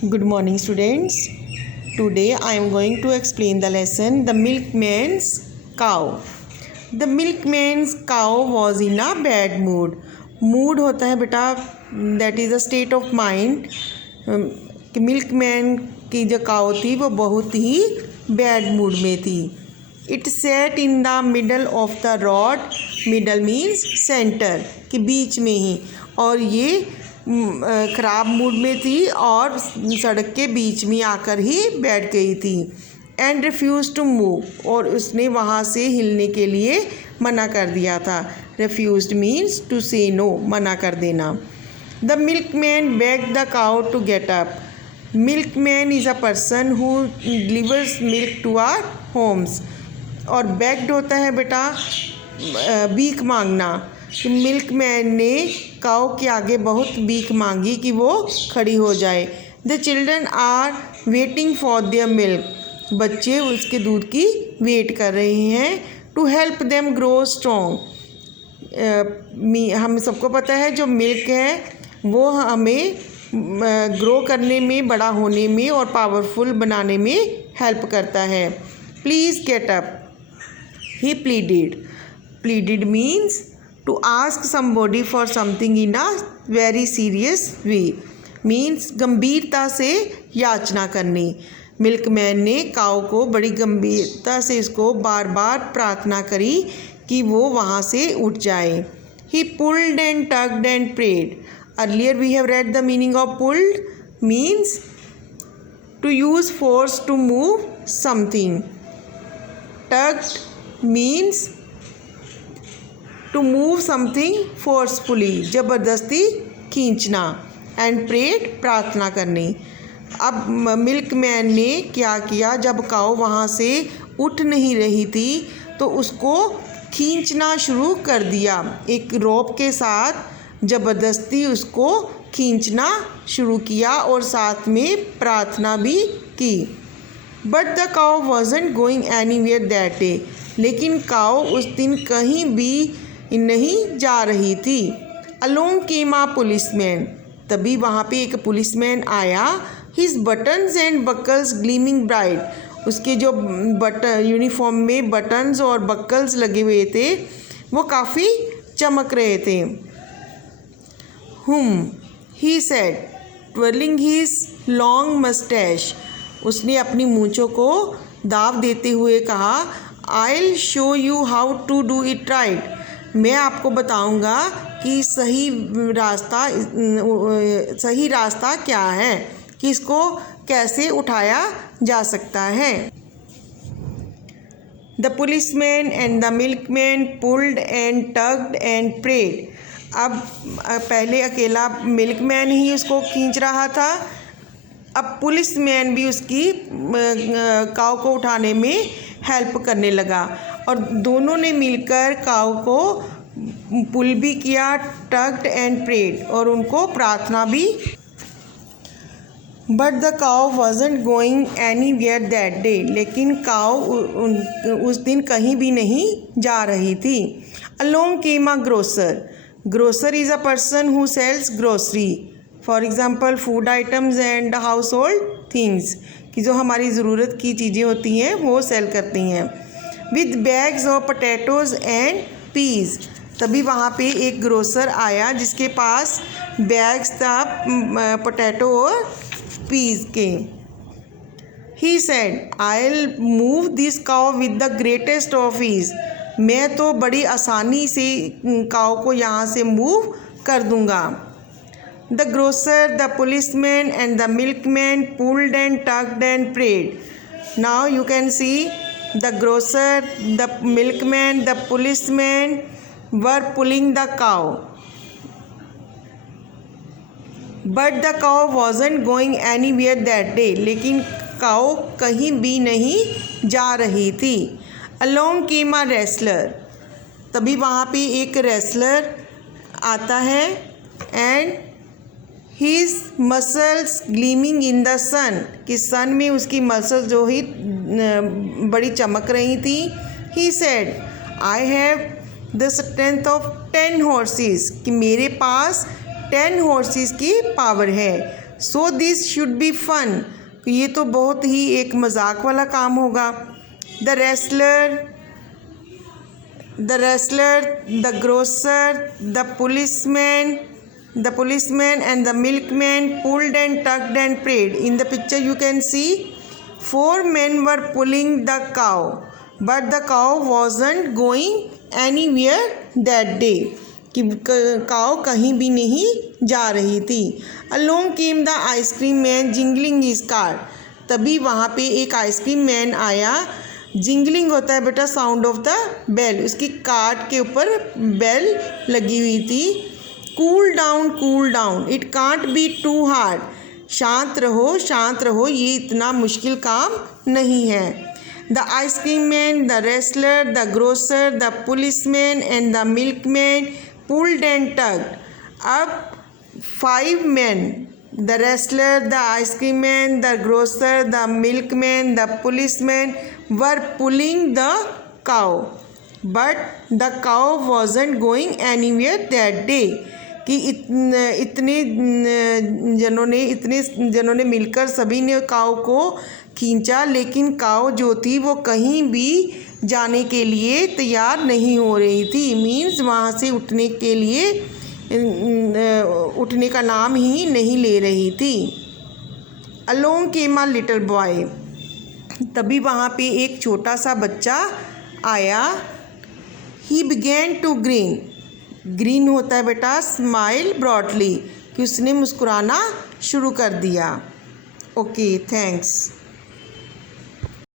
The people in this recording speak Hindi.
Good morning, students. Today I am going to explain the lesson The Milkman's Cow. The milkman's cow was in a bad mood. Mood होता है बेटा, that is a state of mind. कि मिल्कमैन की जो काव थी वो बहुत ही बैड मूड में थी. It sat in the middle of the road. Middle means center, कि बीच में ही. और ये ख़राब मूड में थी और सड़क के बीच में आकर ही बैठ गई थी. एंड रिफ्यूज़ टू मूव, और उसने वहाँ से हिलने के लिए मना कर दिया था. Refused means to say no, मना कर देना. The milkman begged the cow to get up. Milkman is a person who delivers milk to our homes. और बेग्ड होता है बेटा भीख मांगना. कि मिल्कमैन ने काऊ के आगे बहुत भीख मांगी कि वो खड़ी हो जाए. The children are waiting for their milk. बच्चे उसके दूध की वेट कर रहे हैं. To help them grow strong. हम सबको पता है जो मिल्क है वो हमें ग्रो करने में, बड़ा होने में और पावरफुल बनाने में हेल्प करता है. Please get up, he pleaded. Pleaded means to ask somebody for something in a very serious way. Means गंभीरता से याचना करनी. मिल्कमैन ने काऊ को बड़ी गंभीरता से इसको बार बार प्रार्थना करी कि वो वहाँ से उठ जाए. He pulled and tugged and prayed. Earlier we have read the meaning of pulled means to use force to move something. Tugged means to move something forcefully, ज़बरदस्ती खींचना. एंड प्रेड, प्रार्थना करनी. अब मिल्कमैन ने क्या किया, जब काऊ वहाँ से उठ नहीं रही थी तो उसको खींचना शुरू कर दिया. एक रोप के साथ ज़बरदस्ती उसको खींचना शुरू किया और साथ में प्रार्थना भी की. But the cow wasn't going anywhere that day. लेकिन काऊ उस दिन कहीं भी नहीं जा रही थी. Along came a policeman. तभी वहाँ पे एक पुलिसमैन आया. His buttons and buckles gleaming bright. उसके जो यूनिफॉर्म में बटन्स और बकल्स लगे हुए थे वो काफ़ी चमक रहे थे. He said twirling his long moustache. उसने अपनी मूंछों को दाव देते हुए कहा, I'll show you how to do it right. मैं आपको बताऊंगा कि सही रास्ता क्या है, कि इसको कैसे उठाया जा सकता है. The policeman and the milkman pulled and tugged and prayed. अब पहले अकेला मिल्कमैन ही उसको खींच रहा था. अब पुलिसमैन भी उसकी काऊ को उठाने में हेल्प करने लगा और दोनों ने मिलकर काऊ को पुल भी किया. टग्ड एंड प्रेड, और उनको प्रार्थना भी. But the cow wasn't going anywhere that day. लेकिन काऊ उस दिन कहीं भी नहीं जा रही थी. Along came a grocer. Grocer is a person who sells grocery. For example food items and household things, कि जो हमारी ज़रूरत की चीज़ें होती हैं वो सेल करती हैं. With bags of potatoes and peas. तभी वहाँ पे एक ग्रोसर आया जिसके पास बैग्स था पोटैटो और पीज़ के. He said I'll move this cow with the greatest of ease. मैं तो बड़ी आसानी से काउ को यहाँ से मूव कर दूँगा. The grocer, the policeman and the milkman pulled and tugged and prayed. Now you can see the grocer, the milkman, the policeman were pulling the cow. But the cow wasn't going anywhere that day. लेकिन काऊ कहीं भी नहीं जा रही थी. Along came a wrestler. तभी वहाँ पे एक रेसलर आता है. And His muscles gleaming in the sun. कि सन में उसकी मसल्स जो ही बड़ी चमक रही थी. He said, I have the strength of 10 horses. कि मेरे पास 10 horses की पावर है. So this should be fun, ये तो बहुत ही एक मजाक वाला काम होगा। The wrestler, the grocer, the policeman and the milkman pulled and tugged and prayed. In the picture you can see 4 men were pulling the cow, but the cow wasn't going anywhere that day, कि काव कहीं भी नहीं जा रही थी। Along came the ice cream man jingling his cart, तभी वहाँ पे एक आइसक्रीम मैन आया। जिंगलिंग होता है बेटा साउंड ऑफ द बेल, उसकी कार्ट के ऊपर बेल लगी हुई थी। Cool down, it can't be too hard, शांत रहो, ये इतना मुश्किल काम नहीं है। The ice cream man, the wrestler, the grocer, the policeman and the milkman pulled and tugged. अब 5 men, the wrestler, the ice cream man, the grocer, the milkman, the policeman were pulling the cow, but the cow wasn't going anywhere that day, कि इतने जनों ने मिलकर सभी ने काव को खींचा, लेकिन काव जो थी वो कहीं भी जाने के लिए तैयार नहीं हो रही थी। मीन्स वहाँ से उठने का नाम ही नहीं ले रही थी। Along came a little boy, तभी वहाँ पे एक छोटा सा बच्चा आया। ही बिगेन टू ग्रीन होता है बेटा स्माइल ब्रॉडली, कि उसने मुस्कुराना शुरू कर दिया। Okay, thanks.